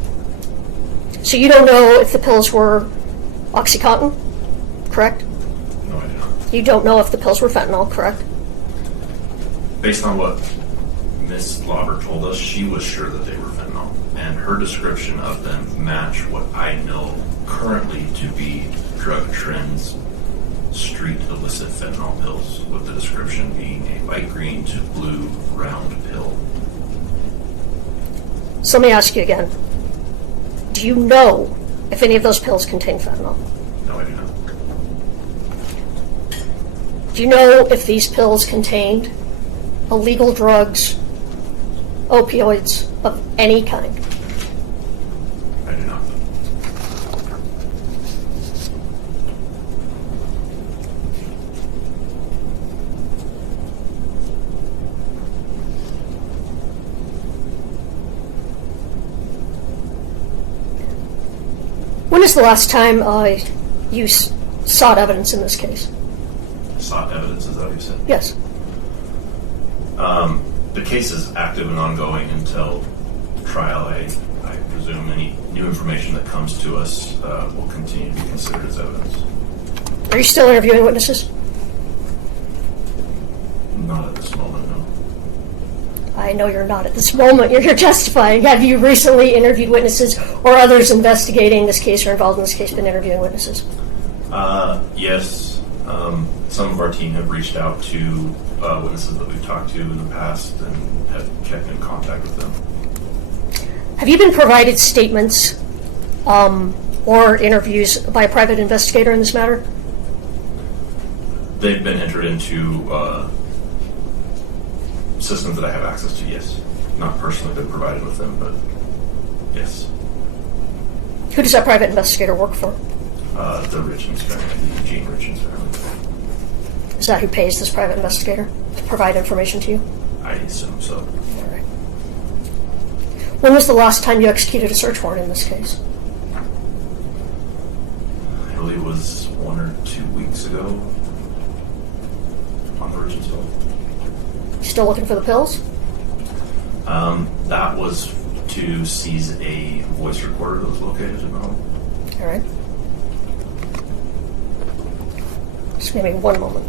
So you don't know if the pills were OxyContin, correct? No, I do not. You don't know if the pills were fentanyl, correct? Based on what Ms. Lauber told us, she was sure that they were fentanyl. And her description of them match what I know currently to be drug trends street illicit fentanyl pills, with the description being a light green to blue round pill. So let me ask you again. Do you know if any of those pills contain fentanyl? No, I do not. Do you know if these pills contained illegal drugs, opioids of any kind? I do not. When is the last time you sought evidence in this case? Sought evidence, is that what you said? Yes. The case is active and ongoing until trial. I presume any new information that comes to us will continue to be considered as evidence. Are you still interviewing witnesses? Not at this moment, no. I know you're not at this moment. You're testifying. Have you recently interviewed witnesses or others investigating this case or involved in this case been interviewing witnesses? Yes. Some of our team have reached out to witnesses that we've talked to in the past and have kept in contact with them. Have you been provided statements or interviews by a private investigator in this matter? They've been entered into systems that I have access to, yes. Not personally been provided with them, but yes. Who does that private investigator work for? The Richins family, the Eugene Richins family. Is that who pays this private investigator to provide information to you? I assume so. All right. When was the last time you executed a search warrant in this case? I believe it was 1 or 2 weeks ago on the Richins home. Still looking for the pills? That was to seize a voice recorder that was located in the home. All right. Just give me one moment.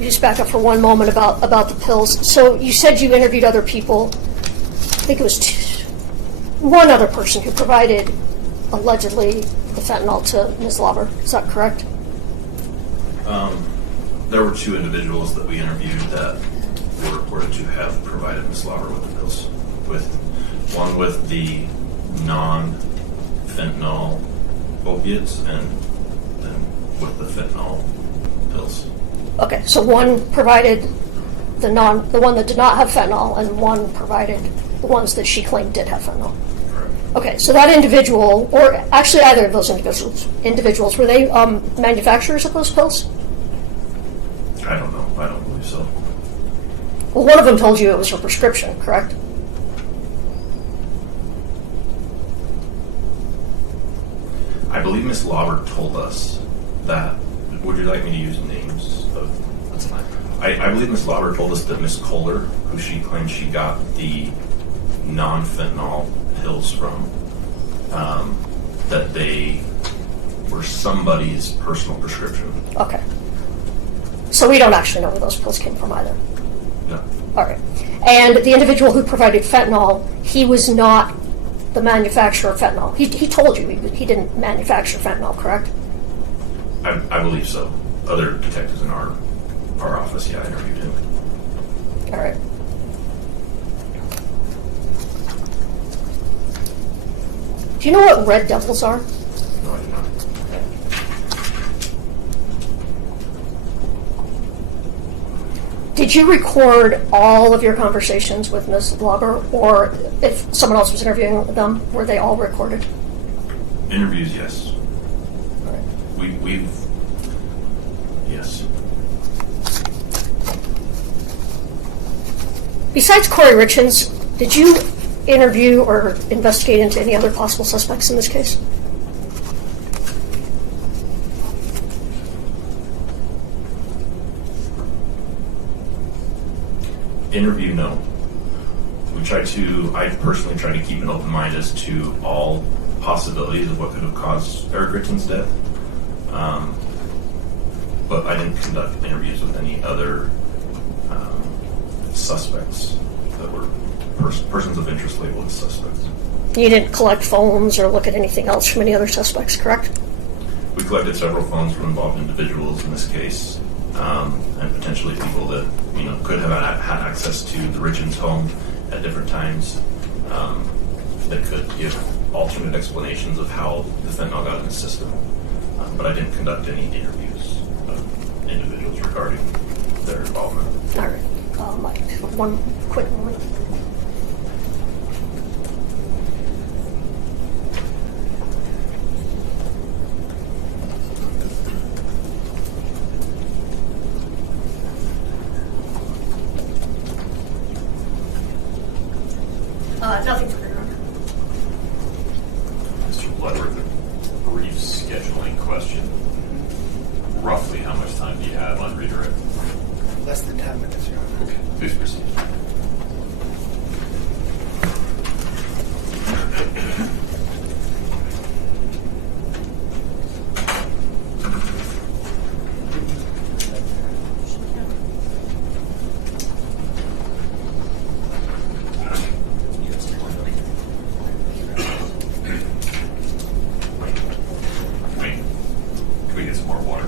Just back up for one moment about the pills. So you said you interviewed other people. I think it was one other person who provided allegedly the fentanyl to Ms. Lauber. Is that correct? There were two individuals that we interviewed that were reported to have provided Ms. Lauber with the pills. One with the non-fentanyl opiates and then with the fentanyl pills. Okay, so one provided the one that did not have fentanyl, and one provided the ones that she claimed did have fentanyl. Correct. Okay, so that individual, or actually either of those individuals, were they manufacturers of those pills? I don't know. I don't believe so. Well, one of them told you it was her prescription, correct? I believe Ms. Lauber told us that. Would you like me to use names? That's fine. I believe Ms. Lauber told us that Ms. Kohler, who she claimed she got the non-fentanyl pills from, that they were somebody's personal prescription. Okay. So we don't actually know where those pills came from either. No. All right. And the individual who provided fentanyl, he was not the manufacturer of fentanyl. He told you he didn't manufacture fentanyl, correct? I believe so. Other detectives in our office, yeah, I interviewed him. All right. Do you know what red devils are? No, I do not. Did you record all of your conversations with Ms. Lauber, or if someone else was interviewing them, were they all recorded? Interviews, yes. All right. We've yes. Besides Kouri Richins, did you interview or investigate into any other possible suspects in this case? Interview, no. I personally try to keep an open mind as to all possibilities of what could have caused Eric Richins' death. But I didn't conduct interviews with any other suspects that were persons of interest labeled as suspects. You didn't collect phones or look at anything else from any other suspects, correct? We collected several phones from involved individuals in this case, and potentially people that could have had access to the Richins home at different times, that could give alternate explanations of how the fentanyl got in the system. But I didn't conduct any interviews of individuals regarding their involvement. All right. Mike, one quick moment. Nothing further. Mr. Bloodworth, a brief scheduling question. Roughly how much time do you have on redirect? Less than 10 minutes, Your Honor. Okay, please proceed. Wayne, can we get some more water?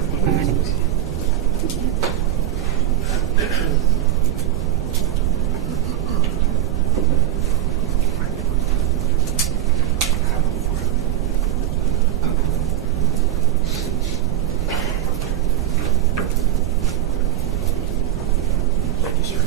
Thank you, sir.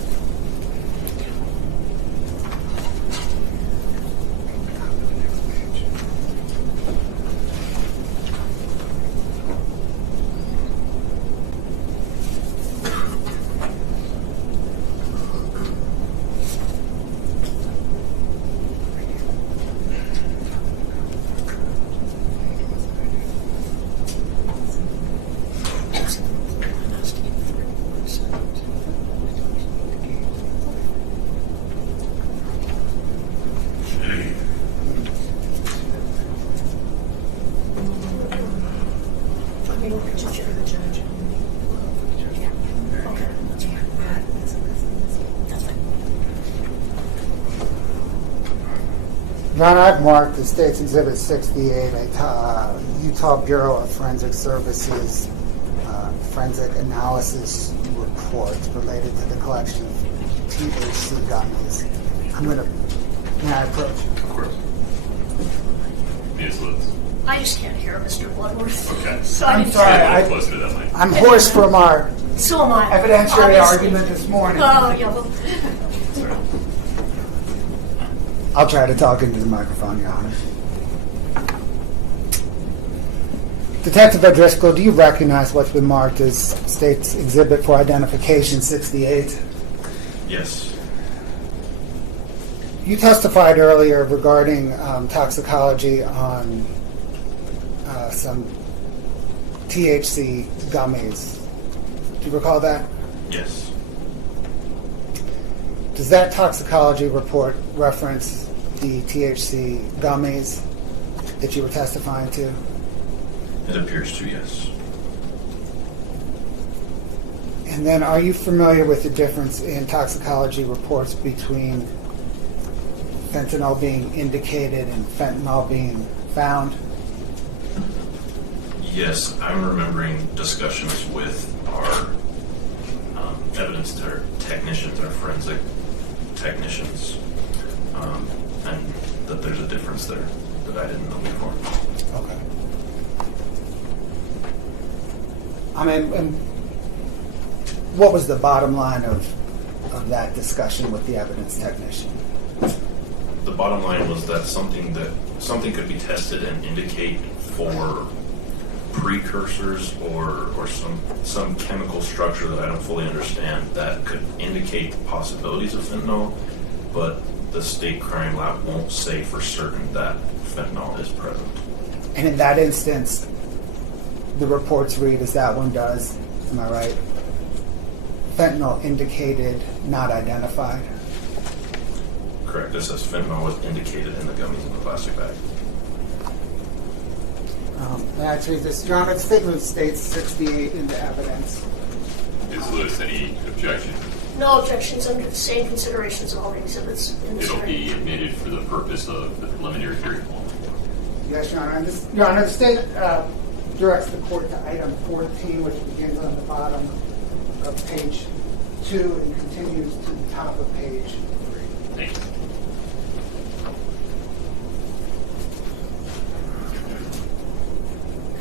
Your Honor, I've marked the State's Exhibit 68, Utah Bureau of Forensic Services forensic analysis report related to the collection of THC gummies. May I approach? Of course. Ms. Lewis. I just can't hear Mr. Bloodworth. Okay. So I'm I sorry. Get a I- little closer to that mic. I'm hoarse from our So am I. evidentiary Obviously. argument this morning. Oh, yeah, well, Sorry. I'll try to talk into the microphone, Your Honor. Detective O'Driscoll, do you recognize what's been marked as State's Exhibit for Identification 68? Yes. You testified earlier regarding toxicology on some THC gummies. Do you recall that? Yes. Does that toxicology report reference the THC gummies that you were testifying to? It appears to, yes. And then are you familiar with the difference in toxicology reports between fentanyl being indicated and fentanyl being found? Yes, I'm remembering discussions with our evidence technicians, our forensic technicians, and that there's a difference there that I didn't know before. Okay. I mean, and what was the bottom line of that discussion with the evidence technician? The bottom line was that something could be tested and indicate for precursors or some chemical structure that I don't fully understand that could indicate possibilities of fentanyl, but the state crime lab won't say for certain that fentanyl is present. And in that instance, the reports read as that one does, am I right? Fentanyl indicated, not identified. Correct. It says fentanyl was indicated in the gummies in the plastic bag. Actually, this, Your Honor, the statement states 68 in the evidence. Ms. Lewis, any objection? no objections under the same considerations of all the exhibits in this It'll hearing. be admitted for the purpose of the preliminary hearing only. Yes, Your Honor. And this, Your Honor, the state directs the court to item 14, which begins on the bottom of page 2 and continues to the top of page 3. Thank you.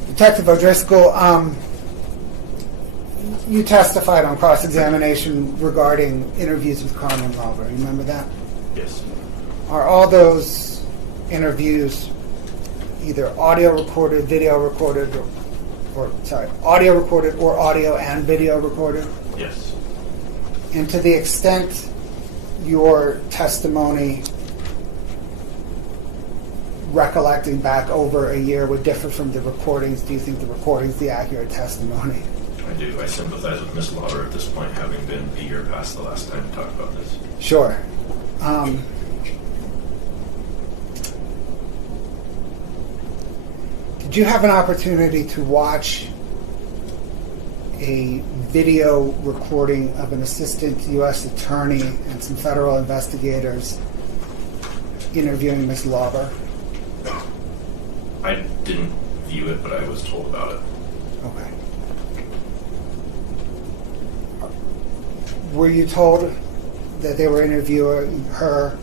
Detective O'Driscoll, you testified on cross-examination regarding interviews with Carmen Lawler. You remember that? Yes. Are all those interviews either audio recorded, video recorded, audio recorded or audio and video recorded? Yes. And to the extent your testimony recollecting back over a year would differ from the recordings, do you think the recording's the accurate testimony? I do. I sympathize with Ms. Lauder at this point, having been a year past the last time we talked about this. Sure. Did you have an opportunity to watch a video recording of an assistant U.S. attorney and some federal investigators interviewing Ms. Lauber? I didn't view it, but I was told about it. Okay. Were you told that they were interviewing her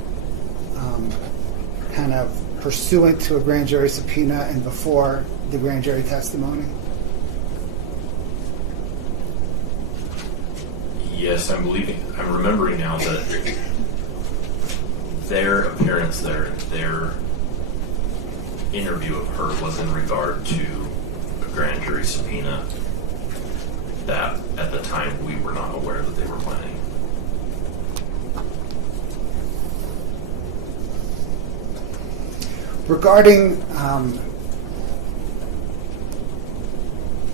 kind of pursuant to a grand jury subpoena and before the grand jury testimony? Yes, I'm remembering now that their appearance there, their interview of her was in regard to a grand jury subpoena that at the time we were not aware that they were planning. Regarding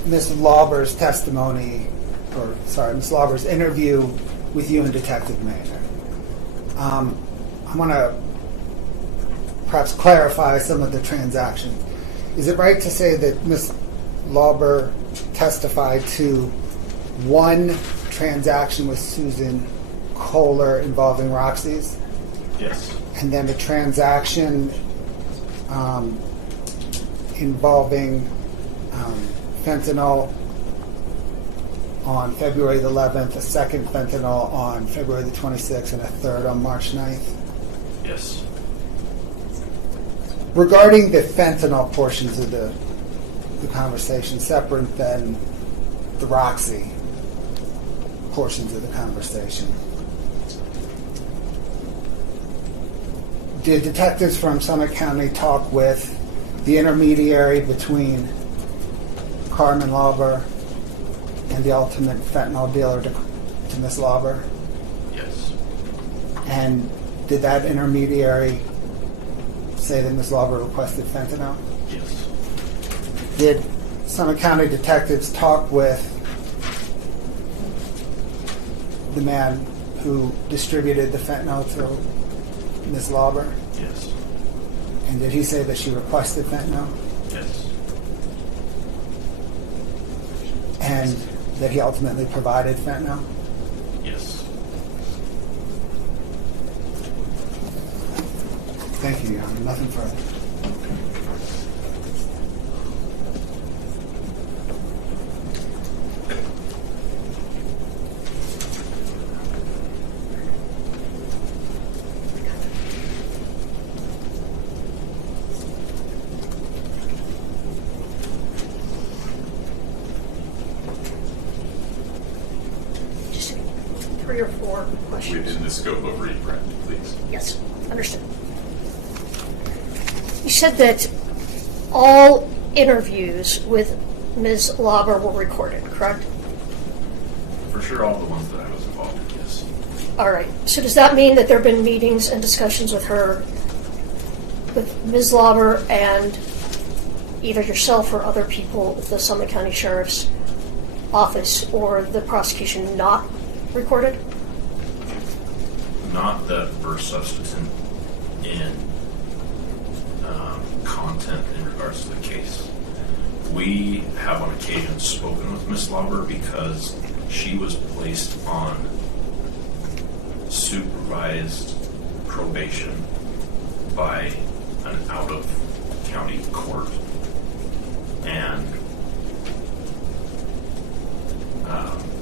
Ms. Lauber's testimony, Ms. Lauber's interview with you and Detective Maynard, I want to perhaps clarify some of the transactions. Is it right to say that Ms. Lauber testified to one transaction with Susan Kohler involving Roxy's, Yes. and then a transaction involving fentanyl on February the 11th, a second fentanyl on February the 26th, and a third on March 9th. Yes. Regarding the fentanyl portions of the conversation, separate than the Roxy portions of the conversation, did detectives from Summit County talk with the intermediary between Carmen Lauber and the ultimate fentanyl dealer to Ms. Lauber? Yes. And did that intermediary say that Ms. Lauber requested fentanyl? Yes. Did Summit County detectives talk with the man who distributed the fentanyl to Ms. Lauber? Yes. And did he say that she requested fentanyl? Yes. And that he ultimately provided fentanyl? Yes. Thank you, Your Honor. Nothing further. Just 3 or 4 questions. Within the scope of read, Brent, please. Yes, understood. You said that all interviews with Ms. Lauber were recorded, correct? For sure, all the ones that I was involved in, yes. All right. So does that mean that there have been meetings and discussions with her, with Ms. Lauber and either yourself or other people with the Summit County Sheriff's Office or the prosecution not recorded? Not that were substantive in content in regards to the case. We have on occasion spoken with Ms. Lauber because she was placed on supervised probation by an out-of-county court and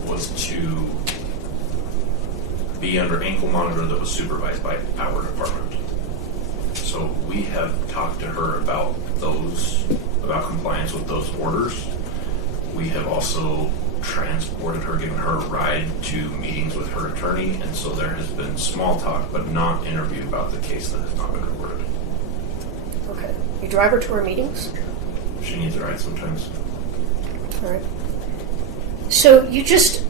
was to be under ankle monitor that was supervised by our department. So we have talked to her about about compliance with those orders. We have also transported her, given her a ride to meetings with her attorney, and so there has been small talk, but not interview about the case that has not been recorded. Okay. You drive her to her meetings? She needs a ride sometimes. All right. So you just,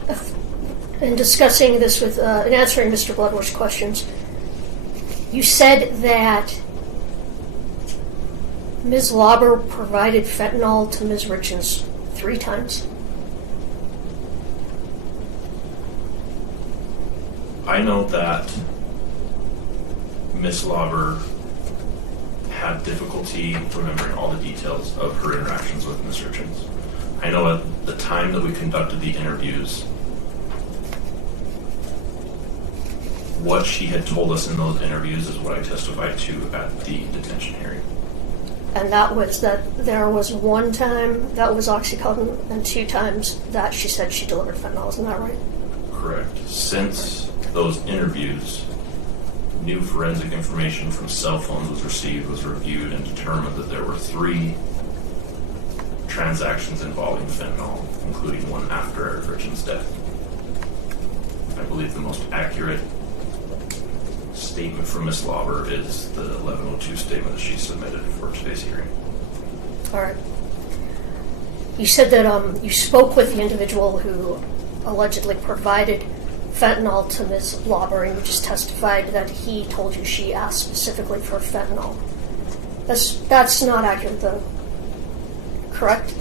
in discussing this with, in answering Mr. Bloodworth's questions, you said that Ms. Lauber provided fentanyl to Ms. Richins 3 times? I know that Ms. Lauber had difficulty remembering all the details of her interactions with Ms. Richins. I know at the time that we conducted the interviews, what she had told us in those interviews is what I testified to at the detention hearing. And that was that there was 1 time that was Oxycontin and 2 times that she said she delivered fentanyl. Isn't that right? Correct. Since those interviews, new forensic information from cell phones was received, was reviewed, and determined that there were 3 transactions involving fentanyl, including one after Eric Richins' death. I believe the most accurate statement from Ms. Lauber is the 1102 statement that she submitted for today's hearing. All right. You said that you spoke with the individual who allegedly provided fentanyl to Ms. Lauber, and you just testified that he told you she asked specifically for fentanyl. That's not accurate, though. Correct?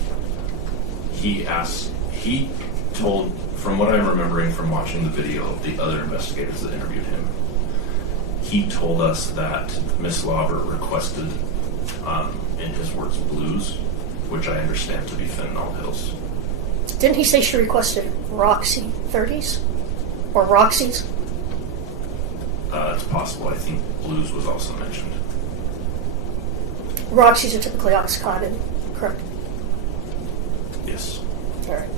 He told, from what I'm remembering from watching the video of the other investigators that interviewed him, he told us that Ms. Lauber requested, in his words, blues, which I understand to be fentanyl pills. Didn't he say she requested Roxy 30s? Or Roxy's? It's possible. I think blues was also mentioned. Roxy's are typically Oxycontin, correct? Yes. All right.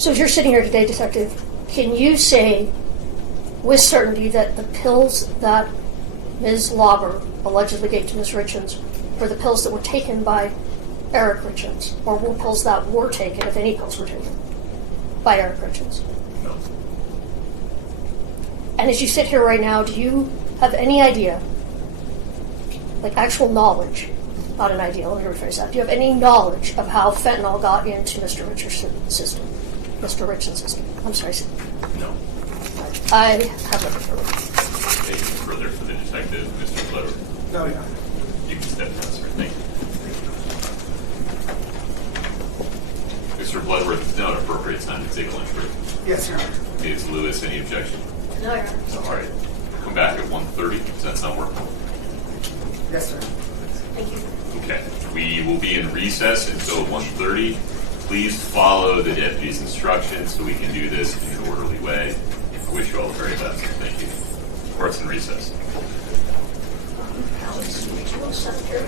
So as you're sitting here today, Detective, can you say with certainty that the pills that Ms. Lauber allegedly gave to Ms. Richins were the pills that were taken by Eric Richins, or were pills that were taken, if any pills were taken, by Eric Richins? No. And as you sit here right now, do you have any idea, like actual knowledge, not an idea, let me rephrase that, do you have any knowledge of how fentanyl got into Mr. Richardson's system? Mr. Richardson's system? I'm sorry. No. I have nothing further. Anything further for the detective, Mr. Bloder? No, Your Honor. You can step down, sir. Thank you. Mr. Bloodworth, it's now an appropriate time to take a lunch break. Yes, Your Honor. Ms. Lewis, any objection? No, Your Honor. All right. Come back at 1:30. Does that sound work? Yes, sir. Thank you. Okay. We will be in recess until 1:30. Please follow the deputy's instructions so we can do this in an orderly way. I wish you all the very best. Thank you. Court's in recess. Alex, would you want to stop here?